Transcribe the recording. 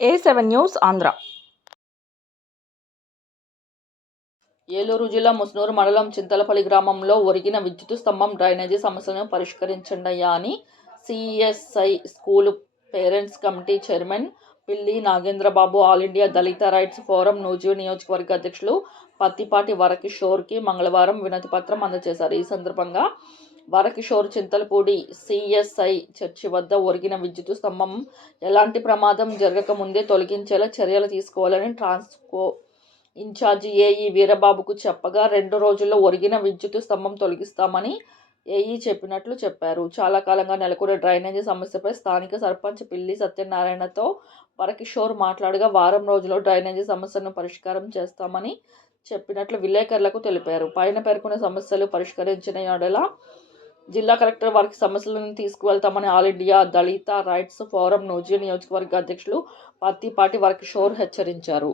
A7 news Andhra. Eluru జిల్లా ముస్నూరు మండలం చింతలపల్లి గ్రామంలో ఒరిగిన విద్యుత్ స్తంభం డ్రైనేజీ సమస్యలను పరిష్కరించండయ్యా అని CSI school parents committee chairman పిల్లి నాగేంద్రబాబు, ఆల్ ఇండియా దళిత రైట్స్ ఫోరం నూజివీడు నియోజకవర్గ అధ్యక్షులు పత్తిపాటి వరకిషోర్కి మంగళవారం వినతిపత్రం అందజేశారు. ఈ సందర్భంగా వరకిషోర్ చింతలపూడి సిఎస్ఐ చర్చి వద్ద ఒరిగిన విద్యుత్ స్తంభం ఎలాంటి ప్రమాదం జరగకముందే తొలగించేలా చర్యలు తీసుకోవాలని ట్రాన్స్కో ఇన్ఛార్జి ఏఈ వీరబాబుకు చెప్పగా 2 రోజుల్లో ఒరిగిన విద్యుత్ స్తంభం తొలగిస్తామని ఏఈ చెప్పినట్లు చెప్పారు. చాలా కాలంగా నెలకొన్న డ్రైనేజీ సమస్యపై స్థానిక సర్పంచ్ పిల్లి సత్యనారాయణతో వరకిషోర్ మాట్లాడగా వారం రోజుల్లో డ్రైనేజీ సమస్యను పరిష్కారం చేస్తామని చెప్పినట్లు విలేకరులకు తెలిపారు. పైన పేర్కొన్న సమస్యలు పరిష్కరించిన యెడల జిల్లా కలెక్టర్ వారికి సమస్యలను తీసుకువెళ్తామని ఆల్ ఇండియా దళిత రైట్స్ ఫోరం నూజివీడు నియోజకవర్గ అధ్యక్షులు పత్తిపాటి వరకిషోర్ హెచ్చరించారు.